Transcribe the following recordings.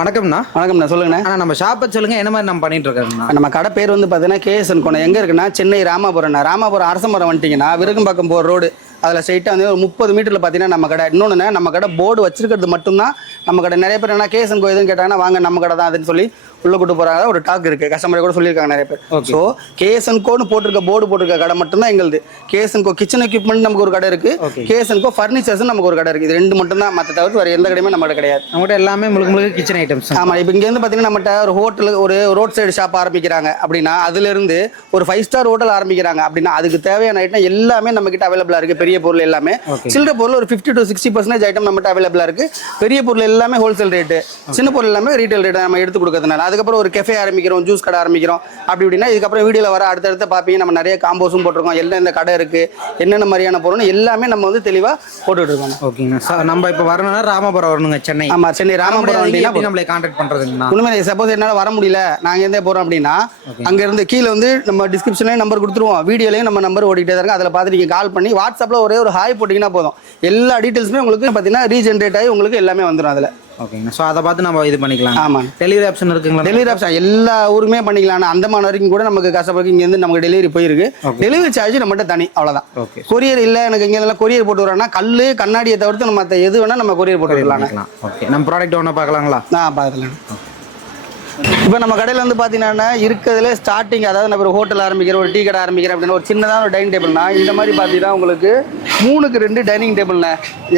வணக்கம்ண்ணா. வணக்கம்ண்ணா, சொல்லுங்கண்ணா. நம்ம ஷாப்பை சொல்லுங்க, என்ன மாதிரி நம்ம பண்ணிட்டு இருக்கோம்ண்ணா? நம்ம கடை பேர் வந்து பார்த்தீங்கன்னா கேஎஸ்என் கோணம். எங்கே இருக்குன்னா சென்னை ராமாபுரம் அரசமரம் வந்துட்டிங்கன்னா விருகம்பாக்கம் போகிற ரோடு அதில் ஸ்ட்ரைட்டாக வந்து ஒரு 30 மீட்டரில் பார்த்தீங்கன்னா நம்ம கடை. இன்னொன்று நம்ம கடை போர்டு வச்சிருக்கிறது மட்டும்தான் நம்ம கடை. நிறைய பேர் என்ன கேஎஸ்என் கோ எதுன்னு கேட்டாங்கன்னா வாங்க நம்ம கடை தான் அதுன்னு சொல்லி உள்ளே கூட்டு போகிறாங்க. ஒரு டாக் இருக்குது, கஸ்டமரை கூட சொல்லியிருக்காங்க நிறைய பேர். ஸோ கேஎஸ்என் கோன்னு போர்டு போட்டிருக்க கடை மட்டும்தான் எங்களுது. கேஎஸ்என் கோ கிச்சன் எக்யூப்மெண்ட் நமக்கு ஒரு கடை இருக்குது, கேஎஸ்என் கோ ஃபர்னிச்சர்ஸ் நமக்கு ஒரு கடை இருக்குது. இது ரெண்டு மட்டும் தான், மற்ற தவிர்த்து வேறு எந்த கடையுமே நம்ம கிடையாது. நம்மகிட்ட எல்லாமே முழுக்க கிச்சன் ஐட்டம்ஸ். ஆமாம். இப்போ இங்கேருந்து பார்த்தீங்கன்னா நம்மகிட்ட ஒரு ஹோட்டல், ஒரு ரோட் சைடு ஷாப் ஆரம்பிக்கிறாங்க அப்படின்னா அதுலேருந்து ஒரு 5 ஸ்டார் ஹோட்டல் ஆரம்பிக்கிறாங்க அப்படின்னா அதுக்கு தேவையான ஐட்டம் எல்லாமே நம்மகிட்ட அவைலபிளாக இருக்குது. பெரிய பொருள் எல்லாமே, சில்லற பொருள் ஒரு 50 to 60% ஐட்டம் நம்மகிட்ட அவைலபிளாக இருக்குது. பெரிய பொருள் எல்லாமே ஹோல்சேல் ரேட்டு, சின்ன பொருள் எல்லாமே ரீட்டைல் ரேட்டு நம்ம எடுத்து கொடுக்கறதுனால. அதுக்கப்புறம் ஒரு கெஃபே ஆரம்பிக்கிறோம், ஜூஸ் கடை ஆரம்பிக்கிறோம் அப்படி இப்படின்னா இதுக்கப்புறம் வீடியோவில் வர அடுத்தடுத்து பார்ப்பீங்க. நம்ம நிறைய காம்போஸும் போட்டிருக்கோம். எல்லாம் இந்த கடை இருக்குது, என்னென்ன மாதிரியான பொருள் எல்லாமே நம்ம வந்து தெளிவாக போட்டுட்டு இருக்கோம். ஓகேங்க சார். நம்ம இப்போ வரணும்னா ராமபுரம் வரணுங்க, சென்னை. ஆமாம், சென்னை ராமபுரம் வண்டினா நம்மளை கான்டாக்ட் பண்ணுறதுங்கண்ணா. உண்மையிலே சப்போஸ் என்னால் வர முடியல, நாங்கள் எங்கே போகிறோம் அப்படின்னா அங்கேருந்து கீழே வந்து நம்ம டிஸ்கிரிப்ஷன்லேயும் நம்பர் கொடுத்துருவோம், வீடியோலையும் நம்ம நம்பர் ஓடிக்கிட்டே தான். அதில் பார்த்து நீங்கள் கால் பண்ணி வாட்ஸ்அப்பில் ஒரே ஒரு ஹாய் போட்டிங்கன்னா போதும், எல்லா டீட்டெயில்ஸுமே உங்களுக்கு பார்த்தீங்கன்னா ரீஜென்ரேட் ஆகி உங்களுக்கு எல்லாமே வந்துடும் அதில். ஓகேங்கண்ணா. ஸோ அதை பார்த்து நம்ம இது பண்ணிக்கலாம். ஆமாம். டெலிவரி ஆப்ஷன் இருக்குங்களா? டெலிவரி ஆப்ஷன் எல்லா ஊருமே பண்ணிக்கலாம். அந்தமான வரைக்கும் கூட நமக்கு கஷ்டப்பட்டு இங்கேருந்து நமக்கு டெலிவரி போயிருக்கு. டெலிவரி சார்ஜ் நம்மகிட்ட தனி, அவ்வளோதான். ஓகே. கொரியர் இல்லை எனக்கு இங்கே எல்லாம் கொரியர் போட்டு வரோன்னா கல் கண்ணாடியை தவிர்த்து நம்ம எது வேணால் நம்ம கொரியர் போட்டு வரலாம். ஓகே. நம்ம ப்ராடக்ட் ஒன்று பார்க்கலாங்களா? பார்க்கலாம். இப்போ நம்ம கடையில் வந்து பார்த்தீங்கன்னா இருக்கிறதுல ஸ்டார்டிங், அதாவது நம்ம ஒரு ஹோட்டல் ஆரம்பிக்கிறோம், ஒரு டீ கடை ஆரம்பிக்கிறோம் அப்படின்னா ஒரு சின்னதாக ஒரு டைனிங் டேபிள்னா இந்த மாதிரி பார்த்தீங்கன்னா உங்களுக்கு 3க்கு 2 டைனிங் டேபிள்ண்ணே.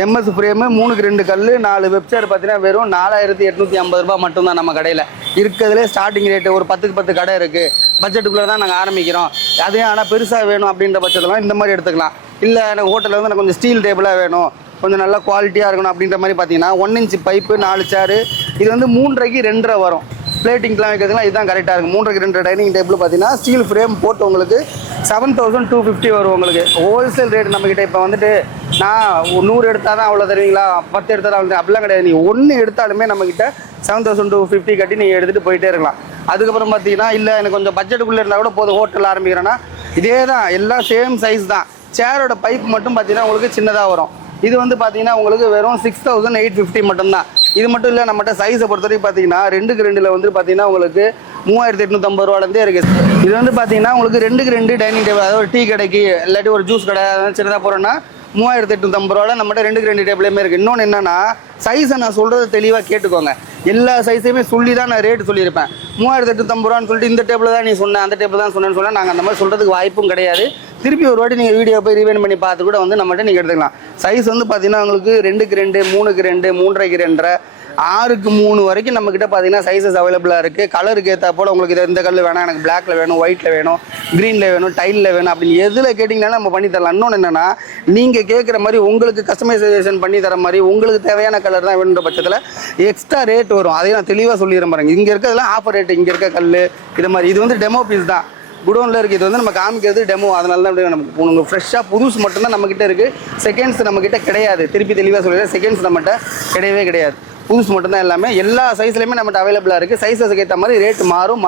எம்எஸ் ஃப்ரேமு, 3க்கு 2 கல், 4 வெப்சைட் பார்த்தீங்கன்னா வெறும் 4850 ரூபா மட்டும்தான் நம்ம கடையில் இருக்கிறதுலே ஸ்டார்டிங் ரேட்டு. ஒரு 10க்கு 10 கடை இருக்குது, பட்ஜெட்டுக்குள்ளே தான் நாங்கள் ஆரம்பிக்கிறோம். அதே ஆனால் பெருசாக வேணும் அப்படின்ற பட்சத்தில் இந்த மாதிரி எடுத்துக்கலாம். இல்லை எனக்கு ஹோட்டலில் வந்து எனக்கு கொஞ்சம் ஸ்டீல் டேபிளாக வேணும், கொஞ்சம் நல்லா குவாலிட்டியாக இருக்கணும் அப்படின்ற மாதிரி பார்த்தீங்கன்னா 1 இன்ச் பைப்பு, 4 சேரு, இது வந்து 3.5க்கு 2.5 வரும். பிளேட்டிங்லாம் வைக்கிறதுலாம் இதுதான் கரெக்டாக இருக்கும். 3க்கு 2 டைனிங் டேபிள் பார்த்தீங்கன்னா ஸ்டீல் ஃப்ரேம் போட்டு உங்களுக்கு 7250 வரும். உங்களுக்கு ஹோல்சேல் ரேட் நம்மக்கிட்ட இப்போ வந்துட்டு நான் 100 எடுத்தால் தான் அவ்வளோ தருவீங்களா, 10 எடுத்தால் தான் அவ்வளோ, அப்படிலாம் கிடையாது. நீங்கள் 1 எடுத்தாலுமே நம்மக்கிட்ட 7250 கட்டி நீங்கள் எடுத்துகிட்டு போயிட்டே இருக்கலாம். அதுக்கப்புறம் பார்த்தீங்கன்னா இல்லை எனக்கு கொஞ்சம் பட்ஜெட்டுக்குள்ளே இருந்தால் கூட போதும், ஹோட்டல் ஆரம்பிக்கிறேன்னா இதே தான், எல்லாம் சேம் சைஸ் தான். சேரோட பைப் மட்டும் பார்த்தீங்கன்னா உங்களுக்கு சின்னதாக வரும். இது வந்து பார்த்தீங்கன்னா உங்களுக்கு வெறும் 6850 மட்டும்தான். இது மட்டும் இல்லை, நம்மகிட்ட சைஸை பொறுத்த வரைக்கும் பார்த்தீங்கன்னா 2க்கு 2ல் வந்து பார்த்தீங்கன்னா உங்களுக்கு 3850 ரூபாலேருந்தே இருக்குது. இது வந்து பார்த்தீங்கன்னா உங்களுக்கு 2க்கு 2 டைனிங் டேபிள், அதாவது ஒரு டீ கடைக்கு இல்லாட்டி ஒரு ஜூஸ் கடை அதாவது சின்னதாக போகிறோன்னா 3850 ரூபாவில் நம்மகிட்ட 2க்கு 2 டேபிளுமே இருக்குது. இன்னொன்று என்னென்னா சைஸை நான் சொல்கிறது தெளிவாக கேட்டுக்கோங்க. எல்லா சைஸையுமே சொல்லி தான் நான் ரேட்டு சொல்லியிருப்பேன். 3850 ரூபான்னு சொல்லிட்டு இந்த டேபிள் தான் நீ சொன்னேன், அந்த டேபிள் தான் சொன்னேன்னு சொன்னால் நாங்கள் அந்த மாதிரி சொல்கிறதுக்கு வாய்ப்பும் கிடையாது. திருப்பி ஒரு வாட்டி நீங்கள் வீடியோ போய் ரிவைண்ட் பண்ணி பார்த்து கூட வந்து நம்மகிட்ட நீங்கள் எடுத்துக்கலாம். சைஸ் வந்து பார்த்தீங்கன்னா உங்களுக்கு 2க்கு 2, 3க்கு 2, 3.5க்கு 2, 6க்கு 3 வரைக்கும் நம்மக்கிட்ட பார்த்தீங்கன்னா சைஸஸ் அவைலபிளாக இருக்குது. கலருக்கு ஏற்றா போல் உங்களுக்கு இது இந்த கல் வேணாம், எனக்கு பிளாக்ல வேணும், ஒயிட்டில் வேணும், க்ரீனில் வேணும், டைலில் வேணும் அப்படின்னு எதில் கேட்டிங்கனாலும் நம்ம பண்ணி தரலாம். இன்னொன்று என்னென்னா நீங்கள் கேட்குற மாதிரி உங்களுக்கு கஸ்டமைசேஷன் பண்ணி தர மாதிரி உங்களுக்கு தேவையான கலர் தான் வேணுன்ற பட்சத்தில் எக்ஸ்ட்ரா ரேட் வரும். அதையும் நான் தெளிவாக சொல்லிடுறேன் பாருங்க. இங்கே இருக்கிறதுலாம் ஆஃபர் ரேட்டு, இங்கே இருக்க கல் இது மாதிரி. இது வந்து டெமோ பீஸ் தான், குடோனில் இருக்குது. இது வந்து நம்ம காமிக்கிறது டெமோ, அதனால தான் அப்படி நமக்கு உங்களுக்கு ஃப்ரெஷ்ஷாக புதுசு மட்டும்தான் நம்மக்கிட்ட இருக்குது. செகண்ட்ஸ் நம்மக்கிட்ட கிடையாது. திருப்பி தெளிவாக சொல்லிடுறேன், செகண்ட்ஸ் நம்மகிட்ட கிடையவே கிடையாது. புதுசு மட்டும்தான் எல்லாமே. எல்லா சைஸ்லையுமே நம்மகிட்ட அவைலபிளாக இருக்குது. சைஸஸுக்கு ஏற்ற மாதிரி ரேட்டு மாறும்.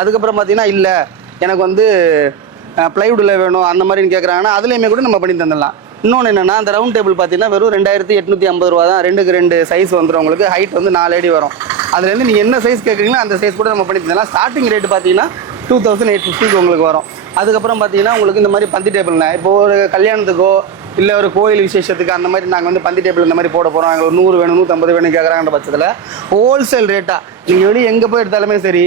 அதுக்கப்புறம் பார்த்தீங்கன்னா இல்லை எனக்கு வந்து ப்ளைவுட்டில் வேணும் அந்த மாதிரின்னு கேட்குறாங்கன்னா அதுலேயுமே கூட நம்ம பண்ணி தந்துடலாம். இன்னொன்று என்னென்னா அந்த ரவுண்ட் டேபிள் பார்த்தீங்கன்னா வெறும் 2850 ரூபா தான். 2க்கு 2 சைஸ் வந்துடும் உங்களுக்கு. ஹைட் வந்து 4 அடி வரும். அதுலேருந்து நீங்கள் என்ன சைஸ் கேட்குறீங்களோ அந்த சைஸ் கூட நம்ம பண்ணி தந்தலாம். ஸ்டார்டிங் ரேட்டு பார்த்தீங்கன்னா 2850 உங்களுக்கு வரும். அதுக்கப்புறம் பார்த்தீங்கன்னா உங்களுக்கு இந்த மாதிரி பந்தி டேபிள்னா இப்போது ஒரு கல்யாணத்துக்கோ இல்லை ஒரு கோயில் விசேஷத்துக்கு அந்த மாதிரி நாங்கள் வந்து பந்தி டேபிள் இந்த மாதிரி போட போகிறோம், எங்களுக்கு ஒரு 100 வேணும், 150 வேணும் கேட்குறாங்கிற பட்சத்தில் ஹோல்சேல் ரேட்டாக நீங்கள் வெளியே எங்கே போய் எடுத்தாலுமே சரி,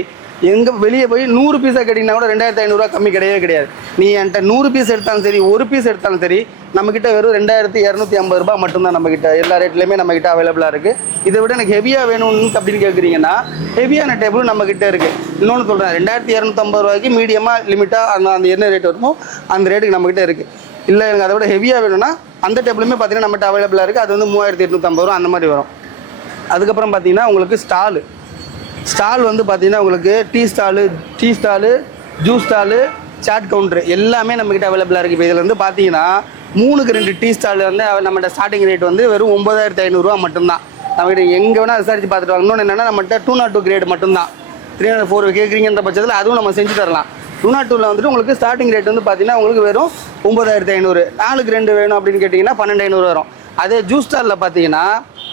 எங்கே வெளியே போய் 100 பீஸாக கேட்டிங்கன்னா கூட 2500 ரூபா கம்மி கிடையாது. நீ என்கிட்ட 100 பீஸ் எடுத்தாலும் சரி, ஒரு பீஸ் எடுத்தாலும் சரி, நம்மக்கிட்ட வெறும் 2250 ரூபா மட்டும்தான் நம்மக்கிட்ட எல்லா ரேட்லேயுமே நம்மக்கிட்ட அவைலபிளாக இருக்குது. இதை விட எனக்கு ஹெவியாக வேணும்னு அப்படின்னு கேட்குறீங்கன்னா ஹெவியான டேபிளும் நம்மக்கிட்ட இருக்குது. இன்னொன்று சொல்கிறேன், 2250 ரூபாய்க்கு மீடியமாக லிமிட்டாக அந்த என்ன ரேட் வருமோ அந்த ரேட்டுக்கு நம்மக்கிட்ட இருக்குது. இல்லை எனக்கு அதை விட ஹெவியாக வேணும்னா அந்த டேபிளுமே பார்த்தீங்கன்னா நம்மகிட்ட அவைலபிளாக இருக்குது. அது வந்து 3850 ரூபா அந்த மாதிரி வரும். அதுக்கப்புறம் பார்த்தீங்கன்னா உங்களுக்கு ஸ்டால் வந்து பார்த்தீங்கன்னா உங்களுக்கு tea stall, juice stall, chaat counter எல்லாமே நம்மக்கிட்ட அவைலபிளாக இருக்குது. இப்போ இதில் வந்து பார்த்தீங்கன்னா 3க்கு 2 டீ ஸ்டால் வந்து நம்மகிட்ட ஸ்டார்டிங் ரேட் வந்து வெறும் 9500 ரூபா மட்டும்தான். நம்மகிட்ட எங்கே வேணால் விசாரிச்சு பார்த்துட்டு வாங்க. இன்னொன்று என்னென்னா நம்மகிட்ட 202 கிரேட் மட்டும்தான். 304 கேட்குறீங்கன்ற பட்சத்தில் அதுவும் நம்ம செஞ்சு தரலாம். 202ல் வந்துட்டு உங்களுக்கு ஸ்டார்டிங் ரேட் வந்து பார்த்தீங்கன்னா உங்களுக்கு வெறும் 9500. 4க்கு 2 வேணும் அப்படின்னு கேட்டிங்கன்னா 12,500 வரும். அதே ஜூஸ் ஸ்டாலில் பார்த்தீங்கன்னா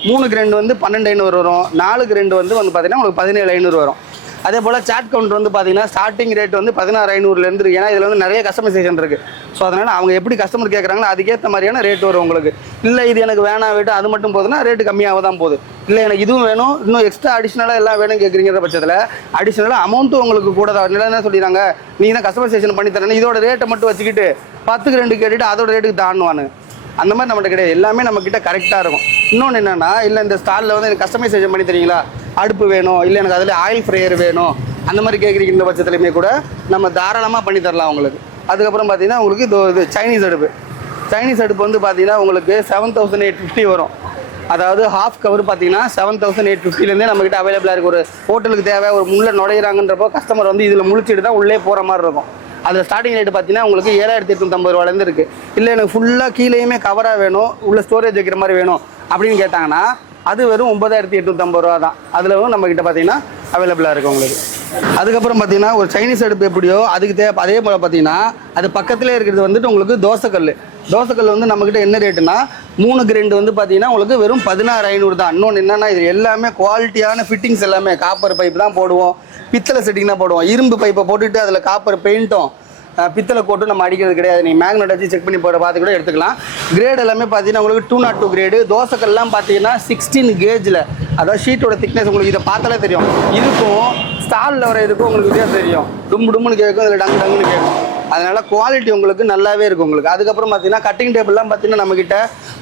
3க்கு 2 வந்து 12,500 வரும், 4க்கு 2 வந்து பார்த்தீங்கன்னா உங்களுக்கு 17,500 வரும். அதே போல் சாட் கவுண்டர் வந்து பார்த்தீங்கன்னா ஸ்டார்டிங் ரேட் வந்து 16,500லேருந்து இருக்குது. ஏன்னா இதில் வந்து நிறைய கஸ்டமைசேஷன் இருக்குது. ஸோ அதனால் அவங்க எப்படி கஸ்டமர் கேட்குறாங்களோ அதுக்கேற்ற மாதிரியான ரேட் வரும் உங்களுக்கு. இல்லை இது எனக்கு வேணாம் வேட்டு அது மட்டும் போதுன்னா ரேட்டு கம்மியாக தான் போகுது. இல்லை எனக்கு இதுவும் வேணும், இன்னும் எக்ஸ்ட்ரா அடிஷ்னலாக எல்லாம் வேணும் கேட்குறீங்கிற பட்சத்தில் அடிஷ்னலாக அமௌண்ட்டும் உங்களுக்கு கூட தான். என்ன சொல்லிடுறாங்க, நீங்கள் தான் கஸ்டமைசேஷன் பண்ணி தரேன்னு இதோட ரேட்டை மட்டும் வச்சுக்கிட்டு 10க்கு 2 கேட்டுட்டு அதோட ரேட்டுக்கு தாண்டுவானு. அந்த மாதிரி நம்மகிட்ட கிடையாது. எல்லாமே நம்மக்கிட்ட கரெக்டாக இருக்கும். இன்னொன்று என்னென்னா, இல்லை இந்த ஸ்டாலில் வந்து எனக்கு கஸ்டமைசேஷன் பண்ணி தரீங்களா, அடுப்பு வேணும், இல்லை எனக்கு அதில் ஆயில் ஃப்ரையர் வேணும், அந்த மாதிரி கேட்குறீங்க பட்சத்துலையுமே கூட நம்ம தாராளமாக பண்ணி தரலாம் உங்களுக்கு. அதுக்கப்புறம் பார்த்தீங்கன்னா உங்களுக்கு இது சைனீஸ் அடுப்பு. சைனீஸ் அடுப்பு வந்து பார்த்தீங்கன்னா உங்களுக்கு 7,850 வரும். அதாவது ஹாஃப் கவர் பார்த்தீங்கன்னா 7,850லேருந்தே நம்மக்கிட்ட அவைலபிளாக இருக்குது. ஒரு ஹோட்டலுக்கு தேவை, ஒரு முள்ளே நுழையிறாங்கன்றப்போ கஸ்டமர் வந்து இதில் முழிச்சிட்டு தான் உள்ளே போகிற மாதிரி இருக்கும். அதில் ஸ்டார்டிங் ரேட்டு பார்த்தீங்கன்னா உங்களுக்கு 7,850 ரூபாலேருந்து இருக்குது. இல்லை எனக்கு ஃபுல்லாக கீழேயுமே கவராக வேணும், உள்ள ஸ்டோரேஜ் வைக்கிற மாதிரி வேணும் அப்படின்னு கேட்டாங்கன்னா அது வெறும் 9,850 ரூபா தான். அதில் நம்மக்கிட்ட பார்த்தீங்கன்னா அவைலபிளாக இருக்குது உங்களுக்கு. அதுக்கப்புறம் பார்த்தீங்கன்னா ஒரு சைனீஸ் அடுப்பு எப்படியோ அதுக்கு தேவை. அதே போல் பார்த்தீங்கன்னா அது பக்கத்துலேயே இருக்கிறது வந்துட்டு உங்களுக்கு தோசைக்கல். தோசைக்கல் வந்து நம்மக்கிட்ட என்ன ரேட்டுனா 3க்கு 2 வந்து பார்த்தீங்கன்னா உங்களுக்கு வெறும் 16,500 தான். இன்னொன்று என்னென்னா இது எல்லாமே குவாலிட்டியான ஃபிட்டிங்ஸ், எல்லாமே காப்பர் பைப் தான் போடுவோம், பித்தளை செட்டிங் தான் போடுவோம். இரும்பு பைப்பை போட்டுட்டு அதில் காப்பர் பெயிண்ட்டும் பித்தளை கோட்டும் நம்ம அடிக்கிறது கிடையாது. நீங்கள் மேக்னெட் வச்சு செக் பண்ணி போகிற பார்த்து கூட எடுத்துக்கலாம். கிரேட் எல்லாமே பார்த்தீங்கன்னா உங்களுக்கு 202 கிரேடு. தோசைக்கல்லாம் பார்த்தீங்கன்னா 16 கேஜில், அதாவது ஷீட்டோட திக்னஸ் உங்களுக்கு இதை பார்த்தாலே தெரியும். இதுக்கும் ஸ்டாலில் வர இதுக்கும் உங்களுக்கு வித்தியாசம் தெரியும். டும்முன்னு கேட்கும், இதில் டங்குன்னு கேட்கும். அதனால் குவாலிட்டி உங்களுக்கு நல்லாவே இருக்கும் உங்களுக்கு. அதுக்கப்புறம் பார்த்தீங்கன்னா கட்டிங் டேபிள்லாம் பார்த்தீங்கன்னா நம்மக்கிட்ட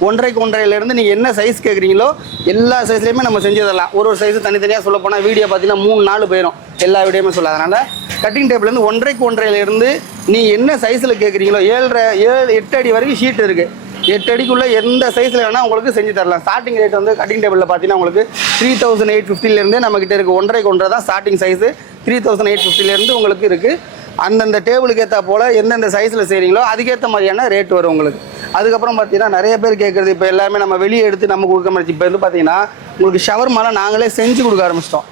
1.5க்கு 1.5லேருந்து நீங்கள் என்ன சைஸ் கேட்குறீங்களோ எல்லா சைஸ்லேயுமே நம்ம செஞ்சு தரலாம். ஒரு சைஸு தனித்தனியாக சொல்ல போனால் வீடியோ பார்த்தீங்கன்னா 3-4 போயிடும் எல்லா வீடியோமே சொல்ல. அதனால் கட்டிங் டேபிள்லேருந்து 1.5க்கு 1.5லேருந்து நீ என்ன சைஸில் கேட்குறீங்களோ 7 அடி வரைக்கும் ஷீட் இருக்குது. 8 அடிக்குள்ளே எந்த சைஸில் வேணால் உங்களுக்கு செஞ்சு தரலாம். ஸ்டார்டிங் ரேட் வந்து கட்டிங் டேபிளில் பார்த்தீங்கன்னா உங்களுக்கு 3,850லேருந்தே நம்மக்கிட்ட இருக்குது. 1.5க்கு 1.5 தான் ஸ்டார்டிங் சைஸு. 3,850லேருந்து உங்களுக்கு இருக்குது. அந்தந்த டேபிளுக்கு ஏற்ற போல் எந்தெந்த சைஸில் செய்கிறீங்களோ அதுக்கேற்ற மாதிரியான ரேட் வரும் உங்களுக்கு. அதுக்கப்புறம் பார்த்தீங்கன்னா நிறைய பேர் கேட்குறது, இப்போ எல்லாமே நம்ம வெளியே எடுத்து நம்ம கொடுக்க மாதிரி. இப்போ வந்து பார்த்தீங்கன்னா உங்களுக்கு ஷவர்மாலாம் நாங்களே செஞ்சு கொடுக்க ஆரம்பிச்சிட்டோம்.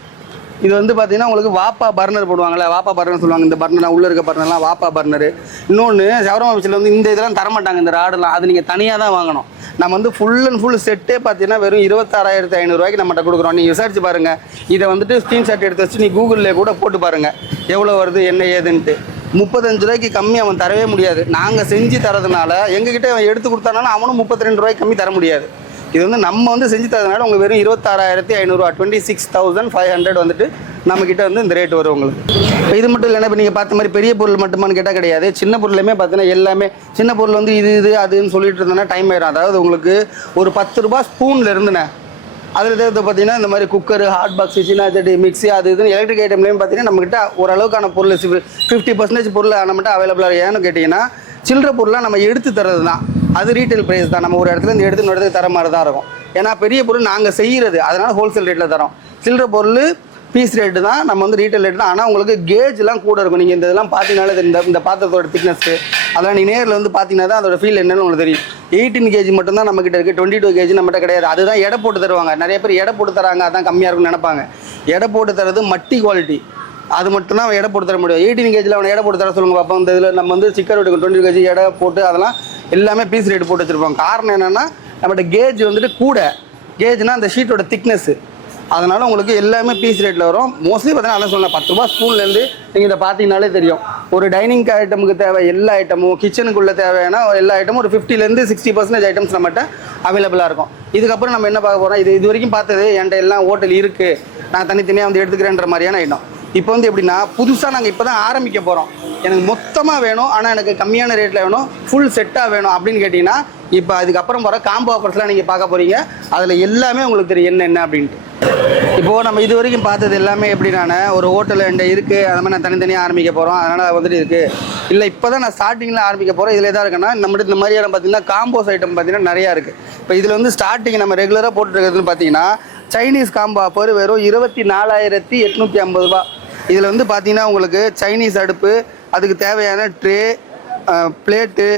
இது வந்து பார்த்தீங்கன்னா உங்களுக்கு வாப்பா பர்னர் போடுவாங்கள்ல, வாப்பா பர்னர் சொல்லுவாங்க. இந்த பர்னர் உள்ளே இருக்க பர்னர்லாம் வாப்பா பர்னரு. இன்னொன்று ஷவர்மா ஆஃபீஸில் வந்து இந்த இதெல்லாம் தரமாட்டாங்க, இந்த ராடெல்லாம். அது நீங்கள் தனியாக தான் வாங்கணும். நம்ம வந்து ஃபுல் அண்ட் ஃபுல் செட்டே பார்த்தீங்கன்னா வெறும் 26,500 ரூபாய்க்கு நம்மகிட்ட கொடுக்குறோம். நீங்கள் விசாரிச்சு பாருங்கள். இதை வந்துட்டு ஸ்க்ரீன்ஷாட் எடுத்து வச்சு நீ கூகுளில் கூட போட்டு பாருங்கள் எவ்வளோ வருது என்ன ஏதுன்ட்டு. 35 ரூபாய்க்கு கம்மி அவன் தரவே முடியாது. நாங்கள் செஞ்சு தரதுனால எங்ககிட்ட அவன் எடுத்து கொடுத்தானாலும் அவனும் 32 ரூபாய்க்கு கம்மி தர முடியாது. இது வந்து நம்ம வந்து செஞ்சு தரதுனால உங்களுக்கு வெறும் 26,500 26,500 வந்துட்டு நம்மக்கிட்ட வந்து இந்த ரேட் வரும் உங்களுக்கு. இப்போ இது மட்டும் இல்லைன்னா இப்போ நீங்கள் பார்த்த மாதிரி பெரிய பொருள் மட்டுமான்னு கேட்டால் கிடையாது. சின்ன பொருளுமே பார்த்தீங்கன்னா எல்லாமே சின்ன பொருள் வந்து இது அதுன்னு சொல்லிட்டு இருந்தோன்னா டைம் ஆயிடும். அதாவது உங்களுக்கு ஒரு 10 ரூபா ஸ்பூனில் இருந்துண்ணே அதில் தேவை பார்த்தீங்கன்னா இந்த மாதிரி குக்கரு, ஹாட் பாக்ஸு, சின்ன சட்டி, மிக்ஸி, அது இதுன்னு எலக்ட்ரிக் ஐட்டம்லேயும் பார்த்தீங்கன்னா நம்மக்கிட்ட ஓரளவுக்கான பொருள் 50% பொருள் நம்மகிட்ட அவைலபிளாக. ஏன்னு கேட்டிங்கன்னா சில்லற பொருளாக நம்ம எடுத்து தரது தான். அது ரீட்டைல் ப்ரைஸ் தான். நம்ம ஒரு இடத்துல இந்த எடுத்து இடத்துக்கு தர மாதிரி தான் இருக்கும். ஏன்னா பெரிய பொருள் நாங்கள் செய்கிறது, அதனால் ஹோல்சேல் ரேட்டில் தரோம். சில்லற பொருள் பீஸ் ரேட்டு தான், நம்ம வந்து ரீட்டைல் ரேட்டு தான். ஆனால் உங்களுக்கு கேஜ்லாம் கூட இருக்கும். நீங்கள் இந்த இதெல்லாம் பார்த்தீங்கனாலே இந்த பாத்திரத்தோட திக்னஸ்ஸு அதெல்லாம் நீ நேரில் வந்து பார்த்தீங்கன்னா தான் அதோட ஃபீல் என்னன்னு உங்களுக்கு தெரியும். 18 கேஜி மட்டும்தான் நம்மக்கிட்ட இருக்குது, 22 கேஜி நம்மகிட்ட கிடையாது. அதுதான் எடை போட்டு தருவாங்க. நிறைய பேர் எடை போட்டு தராங்க, அதான் கம்மியாக இருக்குன்னு நினைப்பாங்க. எடை போட்டு தரது மட்டி குவாலிட்டி, அது மட்டும் தான் எடை போட்டு தர முடியும். 18 கேஜில் அவனை எடை போட்டு தர சொல்லுங்க பார்ப்போம். இந்த இதில் நம்ம வந்து சிக்கன் எடுக்கும் 20 கேஜி எடை போட்டு அதெல்லாம் எல்லாமே பீஸ் ரேட்டு போட்டு வச்சுருப்பாங்க. காரணம் என்னென்னா நம்மகிட்ட கேஜ் வந்துட்டு கூட, கேஜ்னால் அந்த ஷீட்டோட திக்னஸ்ஸு, அதனால் உங்களுக்கு எல்லாமே பீஸ் ரேட்டில் வரும். மோஸ்ட்லி பார்த்தீங்கன்னா அதான் சொன்னேன், 10 ரூபா ஸ்பூன்லேருந்து நீங்கள் இதை பார்த்தீங்கனாலே தெரியும். ஒரு டைனிங் ஐட்டமுக்கு தேவை எல்லா ஐட்டமும், கிச்சனுக்குள்ளே தேவையான எல்லா ஐட்டமும் ஒரு 50% 60% ஐட்டம்ஸ் நம்மகிட்ட அவைலபிளாக இருக்கும். இதுக்கப்புறம் நம்ம என்ன பார்க்க போகிறோம், இது வரைக்கும் பார்த்தது என்கிட்ட எல்லாம் ஹோட்டல் இருக்குது, நான் தனித்தனியாக வந்து எடுத்துக்கிறேன்ற மாதிரியான ஐட்டம். இப்போ வந்து எப்படின்னா புதுசாக நாங்கள் இப்போ தான் ஆரம்பிக்க போகிறோம். எனக்கு மொத்தமாக வேணும், ஆனால் எனக்கு கம்மியான ரேட்டில் வேணும், ஃபுல் செட்டாக வேணும் அப்படின்னு கேட்டிங்கன்னா இப்போ அதுக்கப்புறம் வர காம்போ ஆஃபர்ஸ்லாம் நீங்கள் பார்க்க போகிறீங்க. அதில் எல்லாமே உங்களுக்கு தெரியும் என்ன அப்படின்ட்டு. இப்போது நம்ம இது வரைக்கும் பார்த்தது எல்லாமே எப்படின்னா ஒரு ஹோட்டலில் என்கிட்ட இருக்குது, அது மாதிரி நான் தனித்தனியாக ஆரம்பிக்க போகிறோம், அதனால் வந்துட்டு இருக்குது. இல்லை இப்போ தான் நான் ஸ்டார்டிங்கில் ஆரம்பிக்க போகிறோம். இதில் எதாக இருக்குன்னா நம்மகிட்ட இந்த மாதிரியான பார்த்தீங்கன்னா காம்போஸ் ஐட்டம் பார்த்தீங்கன்னா நிறையா இருக்குது. இப்போ இதில் வந்து ஸ்டார்டிங் நம்ம ரெகுலராக போட்டுருக்கிறதுன்னு பார்த்தீங்கன்னா சைனீஸ் காம்போ ஆஃபர் வெறும் 24,850 ரூபா. இதில் வந்து பார்த்தீங்கன்னா உங்களுக்கு சைனீஸ் அடுப்பு, அதுக்கு தேவையான ட்ரே, பிளேட்டு,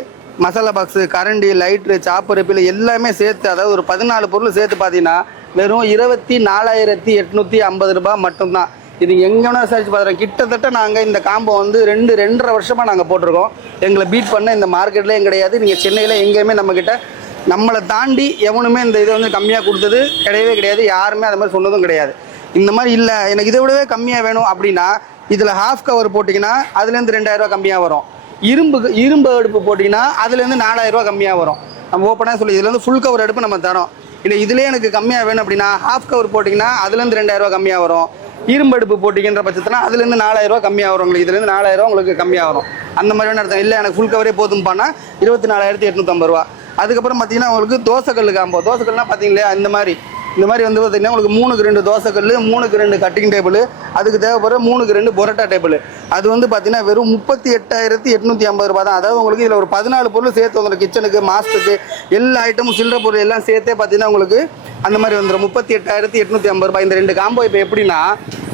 மசாலா பாக்ஸு, கரண்டி, லைட்ரு, சாப்பர், பிள்ளை எல்லாமே சேர்த்து, அதாவது ஒரு 14 பொருள் சேர்த்து பார்த்தீங்கன்னா வெறும் 24,850 ரூபா மட்டும்தான். இது எங்கன்னா சர்ச் பார்த்துறோம். கிட்டத்தட்ட நாங்கள் இந்த காம்போ வந்து 2-2.5 வருஷமாக நாங்கள் போட்டிருக்கோம். எங்களை பீட் பண்ண இந்த மார்க்கெட்லேயும் கிடையாது, நீங்கள் சென்னையில் எங்கேயுமே நம்மக்கிட்ட நம்மளை தாண்டி எவனுமே இந்த இதை வந்து கம்மியாக கொடுத்தது கிடையவே கிடையாது, யாருமே அது மாதிரி சொன்னதும் கிடையாது. இந்த மாதிரி இல்லை எனக்கு இதை விடவே கம்மியாக வேணும் அப்படின்னா இதில் ஹாஃப் கவர் போட்டிங்கன்னா அதுலேருந்து 2000 ரூபா கம்மியாக வரும். இரும்பு அடுப்பு போட்டிங்கன்னா அதுலேருந்து 4000 ரூபா கம்மியாக வரும். நம்ம ஓப்பனாக சொல்லி இதில் வந்து ஃபுல் கவர் அடுப்பு நம்ம தரோம். இல்லை இதிலே எனக்கு கம்மியாக வேணும் அப்படின்னா ஹாஃப் கவர் போட்டிங்கன்னா அதுலேருந்து 2000 ரூபா கம்மியாக வரும். இரும்பு அடுப்பு போட்டிங்கன்ற பட்சத்தில் அதுலேருந்து 4000 ரூபா கம்மியாக வரும். உங்களுக்கு இதுலேருந்து 4000 ரூபா உங்களுக்கு கம்மியாக வரும். அந்த மாதிரி அர்த்தம் இல்லை எனக்கு ஃபுல் கவரே போதும் பண்ணால் 24,850 ரூபா. அதுக்கப்புறம் பார்த்தீங்கன்னா உங்களுக்கு தோசைக்கல் காம்போ. தோசைக்கல்னால் பார்த்தீங்களா இந்த மாதிரி வந்து பார்த்தீங்கன்னா உங்களுக்கு 3க்கு 2 தோசைக்கல், 3க்கு 2 கட்டிங் டேபிள், அதுக்கு தேவைப்படுற 3க்கு 2 பொரோட்டா டேபிள். அது வந்து பார்த்தீங்கன்னா வெறும் 38,850 ரூபா தான். அதாவது உங்களுக்கு இதில் ஒரு 14 பொருள் சேர்த்து உங்களுக்கு கிச்சனுக்கு மாஸ்டருக்கு எல்லா ஐட்டமும் சில்லற பொருள் எல்லாம் சேர்த்தே பார்த்தீங்கன்னா உங்களுக்கு அந்த மாதிரி வந்துடும் 38,850 ரூபாய். இந்த 2 காம்போ இப்போ எப்படின்னா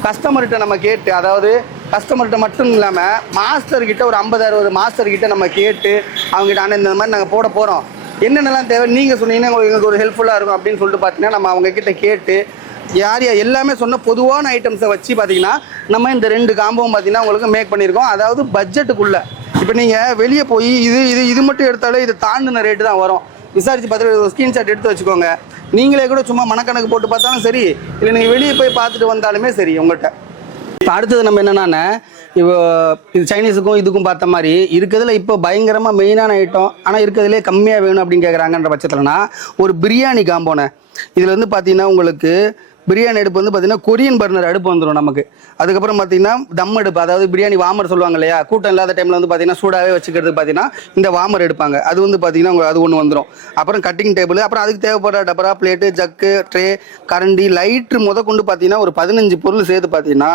கஸ்டமர்கிட்ட நம்ம கேட்டு, அதாவது கஸ்டமர்கிட்ட மட்டும் இல்லாமல் மாஸ்டர்கிட்ட ஒரு 50-60 மாஸ்டர்கிட்ட நம்ம கேட்டு அவங்ககிட்ட ஆனால் இந்த மாதிரி நாங்கள் போட போகிறோம், என்னென்னலாம் தேவை நீங்கள் சொன்னீங்கன்னா எங்களுக்கு ஒரு ஹெல்ப்ஃபுல்லாக இருக்கும் அப்படின்னு சொல்லிட்டு பார்த்தீங்கன்னா நம்ம அவங்கக்கிட்ட கேட்டு யார் எல்லாமே சொன்ன பொதுவான ஐட்டம்ஸை வச்சு பார்த்தீங்கன்னா நம்ம இந்த 2 காம்போவும் பார்த்தீங்கன்னா உங்களுக்கு மேக் பண்ணியிருக்கோம். அதாவது பட்ஜெட்டுக்குள்ளே. இப்போ நீங்கள் வெளியே போய் இது மட்டும் எடுத்தாலே இது தாண்டின ரேட்டு தான் வரும். விசாரித்து பார்த்துட்டு ஒரு ஸ்க்ரீன்ஷாட் எடுத்து வச்சுக்கோங்க. நீங்களே கூட சும்மா மனக்கணக்கு போட்டு பார்த்தாலும் சரி, இல்லை நீங்கள் வெளியே போய் பார்த்துட்டு வந்தாலுமே சரி உங்கள்கிட்ட. இப்போ அடுத்தது நம்ம என்னென்னா இப்போ இது சைனீஸுக்கும் இதுக்கும் பார்த்த மாதிரி இருக்கிறதுல இப்போ பயங்கரமாக மெயினான ஐட்டம் ஆனால் இருக்கிறதுலே கம்மியாக வேணும் அப்படின்னு கேட்குறாங்கன்ற பட்சத்தில்னா ஒரு பிரியாணி காம்போனே. இதில் வந்து பார்த்தீங்கன்னா உங்களுக்கு பிரியாணி அடுப்பு வந்து பார்த்தீங்கன்னா கொரியன் பர்னர் அடுப்பு வந்துடும் நமக்கு. அதுக்கப்புறம் பார்த்தீங்கன்னா தம் அடுப்பு, அதாவது பிரியாணி வாமர் சொல்லுவாங்க இல்லையா, கூட்டம் இல்லாத டைமில் வந்து பார்த்தீங்கன்னா சூடாகவே வச்சுக்கிறதுக்கு பார்த்தீங்கன்னா இந்த வாமர் எடுப்பாங்க. அது வந்து பார்த்தீங்கன்னா உங்களுக்கு அது ஒன்று வந்துடும். அப்புறம் கட்டிங் டேபிள், அப்புறம் அதுக்கு தேவைப்படுற டபரா, பிளேட்டு, ஜக்கு, ட்ரே, கரண்டி, லைட்ரு கொண்டு பார்த்தீங்கன்னா ஒரு 15 பொருள் சேர்த்து பார்த்தீங்கன்னா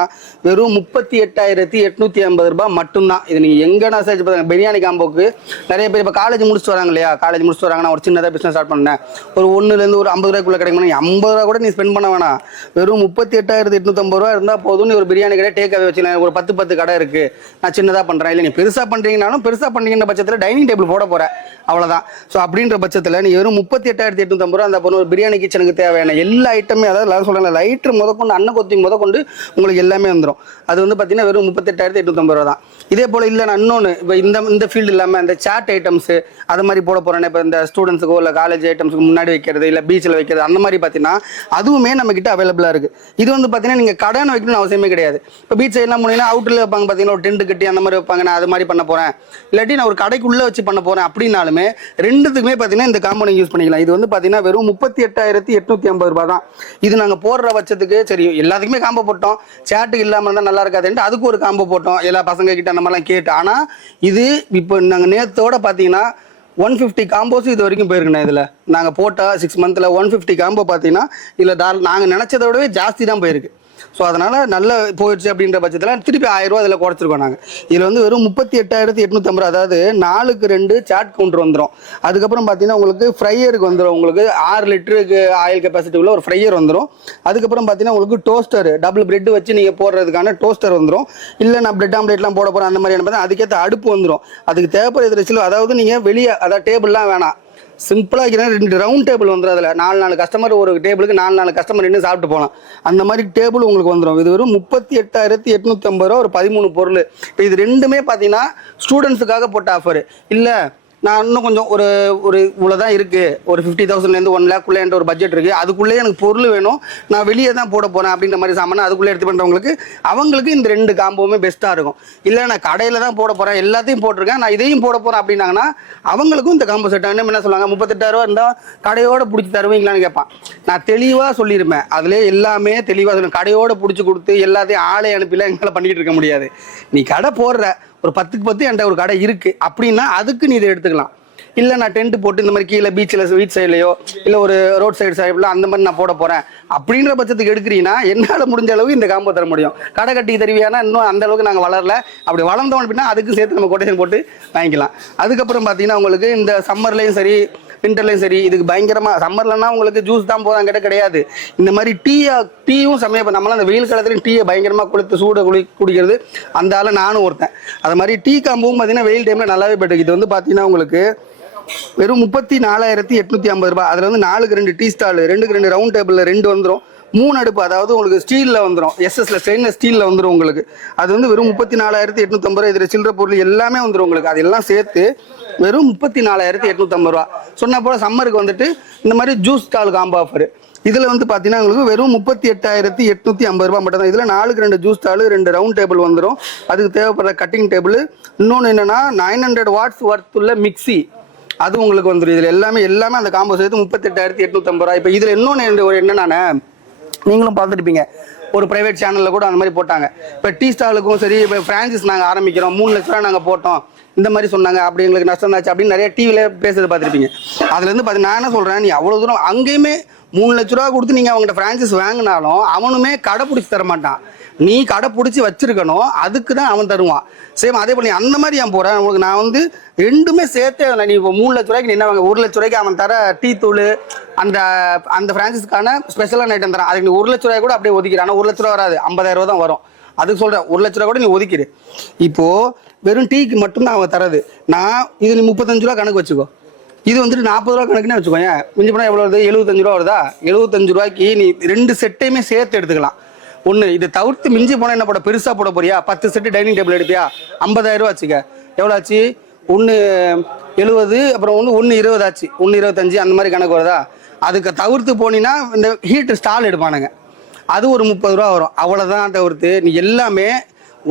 வெறும் 38,850 ரூபாய் மட்டும்தான். இது நீங்கள் எங்கன்னா சர்ச் பண்ணுங்க. பிரியாணி காம்போக்கு நிறைய பேர் இப்போ காலேஜ் முடிச்சுட்டு வராங்க இல்லையா, காலேஜ் முடிச்சுட்டு வராங்கன்னா ஒரு சின்னதாக பிஸ்னஸ் ஸ்டார்ட் பண்ணேன், ஒரு 1லேருந்து ஒரு 50 ரூபாய்க்குள்ளே கிடைக்கும். 50 ரூபா கூட நீ ஸ்பெண்ட் பண்ண வேணாம், வெறும் 38,850 ரூபா இருந்தால் போதும். நீ ஒரு பிரியாணி கடை டேக் அவே வச்சுக்கலாம். ஒரு 10 கடை இருக்குது, நான் சின்னதாக பண்ணுறேன். இல்லை நீ பெருசாக பண்ணுறீங்கனாலும் பெருசாக பண்ணுறீங்கிற பட்சத்தில் டைனிங் டேபிள் போட போகிறேன், அவ்வளோதான். ஸோ அப்படின்ற பட்சத்தில் நீ வெறும் 38,850 ரூபா அந்த பொண்ணு ஒரு பிரியாணி கிச்சனுக்கு தேவையான எல்லா ஐட்டமே, அதாவது எல்லாரும் சொல்லலாம் லைட்ரு முதற்கொண்டு அன்ன கொத்தி முதற்கொண்டு உங்களுக்கு எல்லாமே வந்துடும். அது வந்து பார்த்தீங்கன்னா வெறும் 38,850 ரூபா தான். இதே போல் இல்லை நான் இன்னொன்று இப்போ இந்த ஃபீல்டு இல்லாமல் இந்த சாட் ஐட்டம்ஸு அது மாதிரி போட போகிறேன். இப்போ இந்த ஸ்டூடெண்ட்ஸுக்கோ இல்லை காலேஜ் ஐட்டம்ஸுக்கு முன்னாடி வைக்கிறது, இல்லை பீச்சில் வைக்கிறது, அந்த மாதிரி பார்த்தீங்கன்னா அதுவுமே நம்மக்கிட்ட அவைலபிளாக இருக்குது. இது வந்து பார்த்தீங்கன்னா நீங்கள் கடன் வைக்கணும்னு அவசியமே கிடையாது. இப்போ பீச் சைட்லாம் போனீங்கன்னா அவுட்டில் வைப்பாங்க பார்த்தீங்கன்னா ஒரு டென்ட் கட்டி அந்த மாதிரி வைப்பாங்க. நான் அது மாதிரி பண்ண போகிறேன், இல்லாட்டி நான் ஒரு கடைக்குள்ளே வச்சு பண்ண போகிறேன் அப்படின்னாலுமே ரெண்டுத்துக்குமே பார்த்தீங்கன்னா இந்த காம்போ நீங்கள் யூஸ் பண்ணிக்கலாம். இது வந்து பார்த்தீங்கன்னா வெறும் 38,850 ரூபா தான். இது நாங்கள் போடுற பட்சத்துக்கு சரி எல்லாத்துக்குமே காம்போ போட்டோம், சேட்டுக்கு இல்லாமல் இருந்தால் நல்லா இருக்காதுன்ட்டு அதுக்கு ஒரு காம்போ போட்டோம் எல்லா பசங்க கிட்ட அந்த மாதிரிலாம் கேட்டு. ஆனால் இது இப்போ நாங்கள் நேரத்தோட பார்த்தீங்கன்னா 150 காம்போஸ் இது வரைக்கும் போயிருக்குண்ணே. இதில் நாங்கள் போட்டால் 6 மந்த்தில் 150 காம்போ பார்த்தீங்கன்னா இதில் நாங்கள் நினச்சதை விடவே ஜாஸ்தி தான் போயிருக்கு. ஸோ அதனால் நல்ல போயிடுச்சு அப்படின்ற பட்சத்தில் திருப்பி 1000 ரூபா இதில் குறைச்சிருக்கோம் நாங்கள். இதில் வந்து வெறும் 38,850 ரூபா, அதாவது 4க்கு 2 சாட் கவுண்டர் வந்துடும். அதுக்கப்புறம் பார்த்தீங்கன்னா உங்களுக்கு ஃப்ரையருக்கு வந்துடும். உங்களுக்கு 6 லிட்டருக்கு ஆயில் கெப்பாசிட்டி உள்ள ஒரு ஃப்ரையர் வந்துடும். அதுக்கப்புறம் பார்த்தீங்கன்னா உங்களுக்கு டோஸ்டர், டபுள் பிரெட் வச்சு நீங்கள் போடுறதுக்கான டோஸ்டர் வந்துடும். இல்லை நான் பிரெட் ஆம்லேட்லாம் போட போகிறேன் அந்த மாதிரியான பார்த்தா அதுக்கேற்ற அடுப்பு வந்துடும். அதுக்கு தேவைப்படுற சில, அதாவது நீங்கள் வெளியே அதாவது டேபிள்லாம் வேணாம், சிம்பிளாக இருக்கிற 2 ரவுண்ட் டேபிள் வந்துடும். அதில் 4 கஸ்டமர் ஒரு டேபிளுக்கு 4 கஸ்டமர் நின்று சாப்பிட்டு போகலாம். அந்த மாதிரி டேபிள் உங்களுக்கு வந்துடும். இது வெறும் 38,850 ரூபா, ஒரு 13 பொருள். இப்போ இது ரெண்டுமே பார்த்தீங்கன்னா ஸ்டூடெண்ட்ஸுக்காக போட்ட ஆஃபர் இல்லை. நான் இன்னும் கொஞ்சம் ஒரு இவ்வளோ தான் இருக்குது, ஒரு 50,000லேருந்து 1 லேக்குள்ளே என்ற ஒரு பட்ஜெட் இருக்குது, அதுக்குள்ளேயே எனக்கு பொருள் வேணும், நான் வெளியே தான் போட போகிறேன் அப்படின்ற மாதிரி சாமான் அதுக்குள்ளே எடுத்து பண்ணுறவங்களுக்கு அவங்களுக்கு இந்த 2 காம்போவுமே பெஸ்ட்டாக இருக்கும். இல்லை நான் கடையில் தான் போட போகிறேன், எல்லாத்தையும் போட்டிருக்கேன், நான் இதையும் போட போகிறேன் அப்படின்னாங்கன்னா அவங்களுக்கும் இந்த காம்போ செட் ஆகணும். என்ன சொல்லுவாங்க, 38,000 ரூபா இருந்தால் கடையோடு பிடிச்சி தருவீங்களான்னு கேட்பான். நான் தெளிவாக சொல்லியிருப்பேன், அதிலே எல்லாமே தெளிவாக சொல்லுவேன். கடையோடு பிடிச்சி கொடுத்து எல்லாத்தையும் ஆளை அனுப்பிலாம் எங்களால் பண்ணிகிட்டு இருக்க முடியாது. நீ கடை போடுற ஒரு 10க்கு 10 என்கிட்ட ஒரு கடை இருக்குது அப்படின்னா அதுக்கு நீ இதை எடுத்துக்கலாம். இல்லை நான் டென்ட் போட்டு இந்த மாதிரி கீழே பீச்சில் பீச் சைட்லையோ இல்லை ஒரு ரோட் சைடு சைடில் அந்த மாதிரி நான் போட போகிறேன் அப்படின்ற பட்சத்துக்கு எடுக்கிறீங்கன்னா என்னால் முடிஞ்ச அளவுக்கு இந்த காம்போ தர முடியும். கடை கட்டி தருவியானா இன்னும் அந்த அளவுக்கு நாங்கள் வளரல, அப்படி வளர்ந்தோம் அப்படின்னா அதுக்கு சேர்த்து நம்ம கொட்டேஷன் போட்டு வாங்கிக்கலாம். அதுக்கப்புறம் பார்த்தீங்கன்னா உங்களுக்கு இந்த சம்மர்லேயும் சரி விண்டர்லையும் சரி இதுக்கு பயங்கரமாக, சம்மர்லன்னா உங்களுக்கு ஜூஸ் தான் போதும் கிட்ட கிடையாது, இந்த மாதிரி டீயும் செம்மையாக நம்மளாம் அந்த வெயில் காலத்துலையும் டீயை பயங்கரமாக கொடுத்து குடிக்கிறது அந்த ஆள் நானும் ஒருத்தன். அது மாதிரி டீ காம்பும் பார்த்தீங்கன்னா வெயில் டைமில் நல்லாவே போய்ட்டு. இது வந்து பார்த்தீங்கன்னா உங்களுக்கு வெறும் 34,850 ரூபாய். அதில் வந்து 4க்கு 2 டீ ஸ்டால், 2க்கு 2 ரவுண்ட் டேபிளில் 2 வந்துடும். 3 அடுப்பு, அதாவது உங்களுக்கு ஸ்டீலில் வந்துடும், எஸ்எஸ்ல ஸ்டெயின்லெஸ் ஸ்டீலில் வந்துடும் உங்களுக்கு. அது வந்து வெறும் 34,850 ரூபா. இதில் சில்லற பொருள் எல்லாமே வந்துடும் உங்களுக்கு. அதெல்லாம் சேர்த்து வெறும் 34,850 ரூபா. சொன்ன போல சம்மருக்கு வந்துட்டு இந்த மாதிரி ஜூஸ் ஸ்டால் காம்போ ஆஃபர். இதில் வந்து பார்த்தீங்கன்னா உங்களுக்கு வெறும் 38,850 ரூபா மட்டும் தான். இதில் 4க்கு 2 ஜூஸ் ஸ்டாலு, 2 ரவுண்ட் டேபிள் வந்துடும். அதுக்கு தேவைப்படுற கட்டிங் டேபிள். இன்னொன்று என்னன்னா 900 வாட்ஸ் ஒர்த்துள்ள மிக்சி அது உங்களுக்கு வந்துடும். இதில் எல்லாமே அந்த காம்போ சேர்த்து 38,850 ரூபா. இப்போ இதில் இன்னொன்று என்னன்னா நீங்களும் பார்த்துருப்பீங்க, ஒரு ப்ரைவேட் சேனலில் கூட அந்த மாதிரி போட்டாங்க. இப்போ டீ ஸ்டாலுக்கும் சரி, இப்போ ஃப்ரான்ச்சைஸ் நாங்கள் ஆரம்பிக்கிறோம், 3 லட்ச ரூபா நாங்கள் போட்டோம், இந்த மாதிரி சொன்னாங்க, அப்படி எங்களுக்கு நஷ்டம் ஆச்சு அப்படின்னு நிறைய டிவியில் பேசுறது பார்த்துருப்பீங்க. அதுலேருந்து பார்த்து நான் என்ன சொல்கிறேன், நீ அவ்வளோ தூரம் அங்கேயுமே 3 லட்ச ரூபா கொடுத்து நீங்கள் அவங்கள்ட்ட ஃப்ரான்ச்சைஸ் வாங்கினாலும் அவனுமே கடை பிடிச்சி தர மாட்டான். நீ கடை பிடிச்சி வச்சிருக்கணும், அதுக்கு தான் அவன் தருவான். சேம் அதே போல் நீ அந்த மாதிரி ஏன் போகிறேன், உங்களுக்கு நான் வந்து ரெண்டுமே சேர்த்தே இல்லை. நீ இப்போ 3 லட்ச ரூபாய்க்கு நீ என்ன வாங்க, 1 லட்ச ரூபாய்க்கு அவன் தர டீ தூள் அந்த ஃப்ரான்ச்சைஸ்க்கான ஸ்பெஷலான ஐட்டம் தரான். அதுக்கு நீ 1 லட்ச ரூபாய் கூட அப்படியே ஒதுக்கிறான். ஆனால் 1 லட்ச ரூபா வராது, 50,000 ரூபா தான் வரும். அதுக்கு சொல்கிறேன், 1 லட்ச ரூபா கூட நீ ஒதுக்கிடு. இப்போது வெறும் டீக்கு மட்டும்தான் அவன் தரது. நான் இது நீ 35 ரூபா கணக்கு வச்சுக்கோ, இது வந்துட்டு 40 ரூபா கணக்குன்னே வச்சுக்கோங்க. மிஞ்சி போனால் எவ்வளோ வருது, 75 ரூபா வருதா? 75 ரூபாய்க்கு நீ 2 செட்டையுமே சேர்த்து எடுத்துக்கலாம். ஒன்று இதை தவிர்த்து மிஞ்சி போனால் என்ன போட, பெருசாக போட போறியா, 10 செட்டு டைனிங் டேபிள் எடுப்பியா, 50,000 ரூபா வச்சுக்க. எவ்வளோ ஆச்சு? 170, அப்புறம் 120 ஆச்சு, 125 அந்த மாதிரி கணக்கு வருதா? அதுக்கு தவிர்த்து போனீங்கன்னா இந்த ஹீட்டு ஸ்டால் எடுப்பானுங்க, அது ஒரு 30 ரூபா வரும். அவ்வளோதான். தவிர்த்து நீ எல்லாமே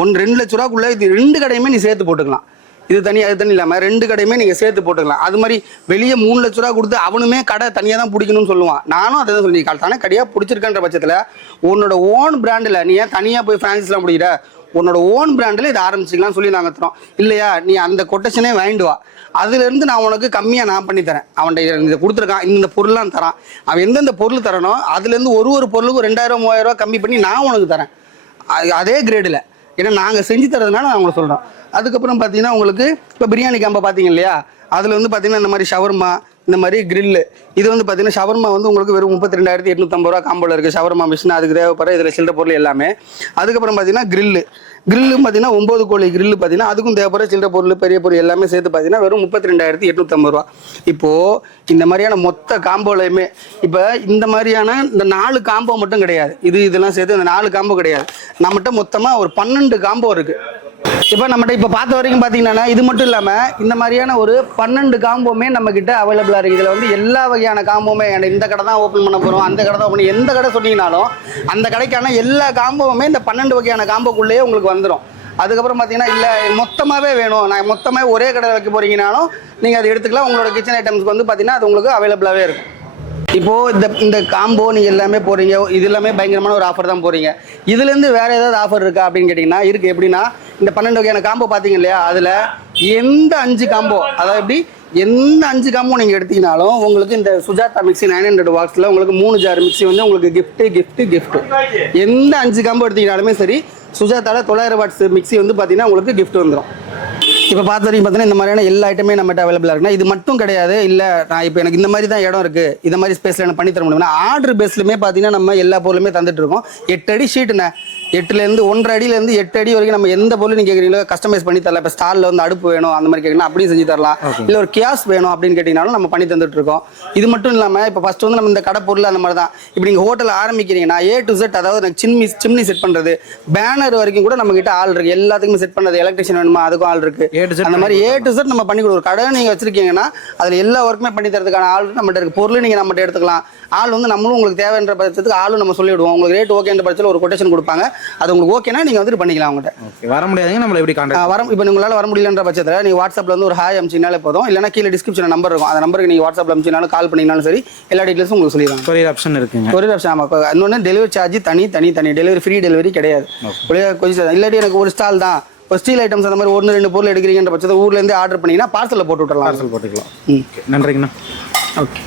2 லட்ச ரூபாக்குள்ளே இது 2 கடையுமே நீ சேர்த்து போட்டுக்கலாம். இது தனி அது தனி இல்லாமல் 2 கடையுமே நீங்கள் சேர்த்து போட்டுக்கலாம். அது மாதிரி வெளியே 3 லட்ச ரூபா கொடுத்து அவனுமே கடை தனியாக தான் பிடிக்கணும்னு சொல்லுவான். நானும் அதை தான் சொல்லி தானே கடையாக பிடிச்சிருக்கன்ற பட்சத்தில் உன்னோட ஓன் பிராண்டில் நீ ஏன் தனியாக போய் ஃப்ரான்ச்சைஸ்லாம் பிடிக்கிற, உன்னோட ஓன் பிராண்டில் இதை ஆரம்பிச்சிக்கலாம்னு சொல்லி நாங்கள் தரோம். இல்லையா, நீ அந்த கொட்டேஷனே வாங்கிட்டு வா, அதுலேருந்து நான் உனக்கு கம்மியாக நான் பண்ணித்தரேன். அவன்கிட்ட இதை கொடுத்துருக்கான், இந்த பொருள்லாம் தரான், அவன் எந்தெந்த பொருள் தரணும் அதுலேருந்து ஒரு பொருளுக்கும் 2000 3000 ரூபா கம்மி பண்ணி நான் உனக்கு தரேன், அதே கிரேடில். ஏன்னா நாங்கள் செஞ்சு தரதுனால நான் உங்களுக்கு சொல்கிறோம். அதுக்கப்புறம் பார்த்தீங்கன்னா உங்களுக்கு இப்போ பிரியாணி காம்போ பார்த்தீங்க இல்லையா, அதில் வந்து பார்த்தீங்கன்னா இந்த மாதிரி ஷவர்மா, இந்த மாதிரி கிரில்லு. இது வந்து பார்த்தீங்கன்னா ஷவர்மா வந்து உங்களுக்கு வெறும் 32,850 ரூபா காம்போவில் இருக்குது. ஷவர்மா மிஷின், அதுக்கு தேவைப்படுற இதில் சில்லற பொருள் எல்லாமே. அதுக்கப்புறம் பார்த்தீங்கன்னா கிரில்லும் பார்த்தீங்கன்னா 9 கோழி கிரில்லு பார்த்தீங்கன்னா அதுக்கும் தேவைப்படுற சில்லற பொருள் பெரிய பொருள் எல்லாமே சேர்த்து பார்த்தீங்கன்னா வெறும் 32,850 ரூபா. இப்போது இந்த மாதிரியான மொத்த காம்போலையுமே இப்போ இந்த மாதிரியான இந்த 4 காம்போ மட்டும் கிடையாது, இதெல்லாம் சேர்த்து இந்த 4 காம்போ கிடையாது, நம்மகிட்ட மொத்தமாக ஒரு 12 காம்போ இருக்குது. இப்போ நம்மகிட்ட இப்போ பார்த்த வரைக்கும் பார்த்தீங்கன்னா இது மட்டும் இல்லாமல் இந்த மாதிரியான ஒரு 12 காம்போமே நம்மக்கிட்ட அவைலபிளாக இருக்குது. இதில் வந்து எல்லா வகையான காம்போமே, இந்த கடை தான் ஓப்பன் பண்ண போகிறோம், அந்த கடை தான் ஓப்பன், எந்த கடை சொன்னீங்கனாலும் அந்த கடைக்கான எல்லா காம்போவுமே இந்த 12 வகையான காம்போக்குள்ளேயே உங்களுக்கு வந்துடும். அதுக்கப்புறம் பார்த்தீங்கன்னா இல்லை மொத்தமாகவே வேணும், நான் மொத்தமாக ஒரே கடையில் வைக்க போகிறீங்கனாலும் நீங்கள் அதை எடுத்துக்கலாம். உங்களோட கிச்சன் ஐட்டம்ஸ்க்கு வந்து பார்த்தீங்கன்னா அது உங்களுக்கு அவைலபிளாகவே இருக்கும். இப்போது இந்த காம்போ நீங்கள் எல்லாமே போகிறீங்க, இது எல்லாமே பயங்கரமான ஒரு ஆஃபர் தான் போகிறீங்க. இதுலேருந்து வேறு ஏதாவது ஆஃபர் இருக்கா அப்படின்னு கேட்டிங்கன்னா இருக்குது. எப்படின்னா இந்த 12 வகையான காம்போ பார்த்தீங்க இல்லையா, அதில் எந்த 5 காம்போ, அதாவது எப்படி எந்த 5 காம்போ நீங்கள் எடுத்தீங்கனாலும் உங்களுக்கு இந்த சுஜாதா மிக்சி 900 வாட்ஸில் உங்களுக்கு 3 ஜார் மிக்சி வந்து உங்களுக்கு கிஃப்ட்டு. எந்த 5 காம்போ எடுத்தீங்கனாலுமே சரி, சுஜாதாவில் 900 வாட்ஸ் மிக்சி வந்து பார்த்தீங்கன்னா உங்களுக்கு கிஃப்ட் வந்துடும். இப்போ பார்த்து வரைக்கும் பார்த்தீங்கன்னா இந்த மாதிரியான எல்லா ஐட்டமே நம்மகிட்ட அவைலபிளாக இருக்குன்னா இது மட்டும் கிடையாது. இல்லை நான் இப்போ எனக்கு இந்த மாதிரி தான் இடம் இருக்குது, இந்த மாதிரி ஸ்பேஸில் எனக்கு பண்ணி தர முடியும்னா ஆர்டர் பேஸ்லுமே பார்த்தீங்கன்னா நம்ம எல்லா பொருளுமே தந்துட்டு இருக்கோம். 8 அடி ஷீட்டுண்ணே, 8லேருந்து 1.5 அடியிலேருந்து 8 அடி வரைக்கும் நம்ம எந்த பொருள் நீங்கள் கேட்குறீங்களோ கஸ்டமைஸ் பண்ணி தரலாம். இப்போ ஸ்டாலில் வந்து அடுப்பு வேணும் அந்த மாதிரி கேட்கணும், அப்படியும் செஞ்சு தரலாம். இல்லை ஒரு கியாஸ் வேணும் அப்படின்னு கேட்டிங்கனாலும் நம்ம பண்ணி தந்துட்டு இருக்கோம். இது மட்டும் இல்லாமல் இப்போ ஃபஸ்ட்டு வந்து நம்ம இந்த கடை பொருள் அந்த மாதிரி தான். இப்போ நீங்கள் ஹோட்டல் ஆரம்பிக்கிறீங்கன்னா A to Z, அதாவது எனக்கு சிம்னி செட் பண்ணுறது, பேனர் வரைக்கும் கூட நம்மகிட்ட ஆள் இருக்குது. எல்லாத்துக்குமே செட் பண்ணுறது, எலக்ட்ரிஷியன் வேணுமா அதுக்கும் ஆள் இருக்குது. அந்த மாதிரி A to Z நம்ம பண்ணி கொடுக்குறோம். கடை நீங்கள் வச்சிருக்கீங்கன்னா அதில் எல்லா ஒர்க்குமே பண்ணி தரதுக்கான ஆள் நம்மகிட்ட இருக்குது. பொருள் நீங்கள் நம்மகிட்ட எடுத்துக்கலாம். ஆள் வந்து நம்மளும் உங்களுக்கு தேவைன்ற பட்சத்துக்கு ஆளும் நம்ம சொல்லிவிடுவோம். உங்களுக்கு ரேட் ஓகேன்ற பட்சத்தில் ஒரு கொட்டேஷன் கொடுப்பாங்க, அது உங்களுக்கு ஓகேனா நீங்கள் வந்துட்டு பண்ணிக்கலாம். அவங்ககிட்ட வர முடியாதுங்க, நம்மளை எப்படி கான்டாக்ட் இப்போ உங்களால் வர முடியலன்ற பட்சத்தில் நீங்கள் வாட்ஸ்அப்பில் வந்து ஒரு ஹாய் அமிச்சினாலே போதும். இல்லைனா கீழே டிஸ்கிரிப்ஷன் நம்பர் இருக்கும், அந்த நம்பருக்கு நீங்கள் வாட்ஸ்அப்பில் அமிச்சினாலும் கால் பண்ணிங்கனாலும் சரி, எல்லா டீட்டெயில்ஸும் உங்களுக்கு சொல்லிடுவாங்க. கொரியர் ஆப்ஷன் இருக்குங்க. கொரியர் ஆப்ஷன் ஆமாம். இன்னொன்று டெலிவரி சார்ஜ் தனி டெலிவரி, ஃப்ரீ டெலிவரி கிடையாது. கொஞ்சம் இல்லாட்டி எனக்கு ஒரு ஸ்டால் தான், ஒரு ஸ்டீல் ஐட்டம்ஸ் அந்த மாதிரி 1-2 பொருள் எடுக்கிறீங்கன்ற பட்சத்தில் ஊர்லேருந்து ஆர்டர் பண்ணிங்கன்னா பார்சலில் போட்டு விட்டுறலாம். பார்சல் போட்டுக்கலாம். நன்றிங்கண்ணா. ஓகே.